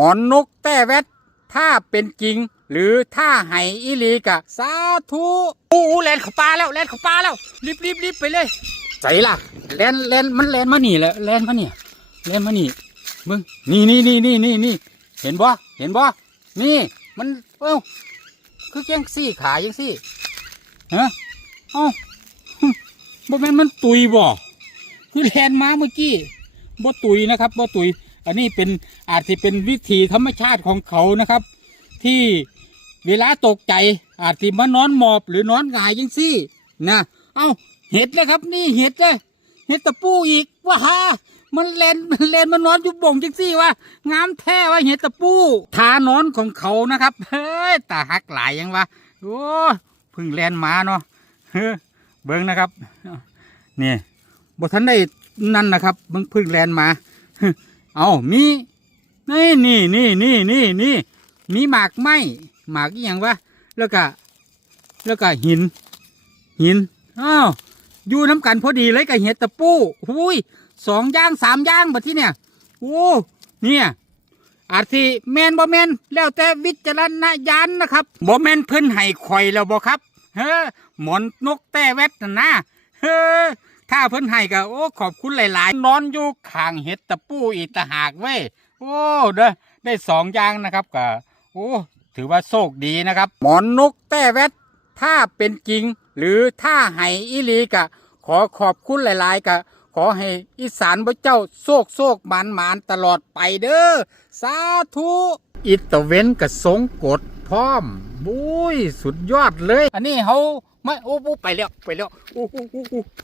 หมอนนกแต้แวดถ้าเป็นจริง หรือถ้าไห้อีลีกะสาธุอู้อู้แลนเข้าป่าแล้วแลนเข้าป่าแล้วรีบรีบรีบไปเลยใจล่ะแลนแลนมันแลนมาหนีแหละแลนมาเนี่ยแลนมานี่มึงนี่นี่นี่นี่นี่นี่เห็นบ่เห็นบ่นี่มันเอ้าคือแกงซี่ขายังซี่ฮะเอ้าบ่แม่นมันตุยบ่คือแลนมาเมื่อกี้บ่ตุยนะครับบ่ตุย อันนี้เป็นอาจจะเป็นวิถีธรรมชาติของเขานะครับ ที่เวลาตกใจอาจจะมานอนหมอบหรือนอนหงายยังซี่นะเอ้าเห็ดเลยครับ นี่เห็ดเลยเห็ดตะปูอีกว้าฮามันเลนมันเลนมานนอนอยู่บ่งจังซี่วะงามแท้ว่าเห็ดตะปูทานอนของเขานะครับเฮ้ยตาหักหลายยังวะโอ้พึ่งแลนมาเนาะเฮ้อเบิ้งนะครับนี่บทันได้นั่นนะครับเบิ้งเพึ่งแลนมา เอามีนี่นี่นี่นี่นี่นี่มีหมากไม้หมากอหย่างวะแล้วก็แล้วก็หิน หินอ้าวอยู่น้ำกันพอดีเลยกับเห็ดตะปูหุยสองย่างสามย่างแบบที่เนี่ยโอ้เนี่ยอาจสิแมนบ่แมนแล้วแต่วิจารณญาณนะครับบ่แมนเพิ่นให้ข่อยแล้วบ่ครับ เฮ้อหมอนนกแต่แวดนะนะเฮ้อ ถ้าเพิ่นให้ก็โอ้ขอบคุณหลายๆ นอนอยู่ข้างเห็ดตะปูอีกตะหากเว้ยโอ้เด้อได้สองอย่างนะครับก็โอ้ถือว่าโชคดีนะครับ หมอนนกแต่แวดถ้าเป็นจริง หรือถ้าให้อีลีกะ ขอขอบคุณหลาย ๆกะขอให้อีสานพระเจ้าโชคโชคหมานหมานตลอดไปเด้อสาธุอิตเวนกับสงกดพร้อมบุ้ยสุดยอดเลย อันนี้เขาไม่โอ้โไปแล้วไปแล้วโอ้โอ้โอ้โอ้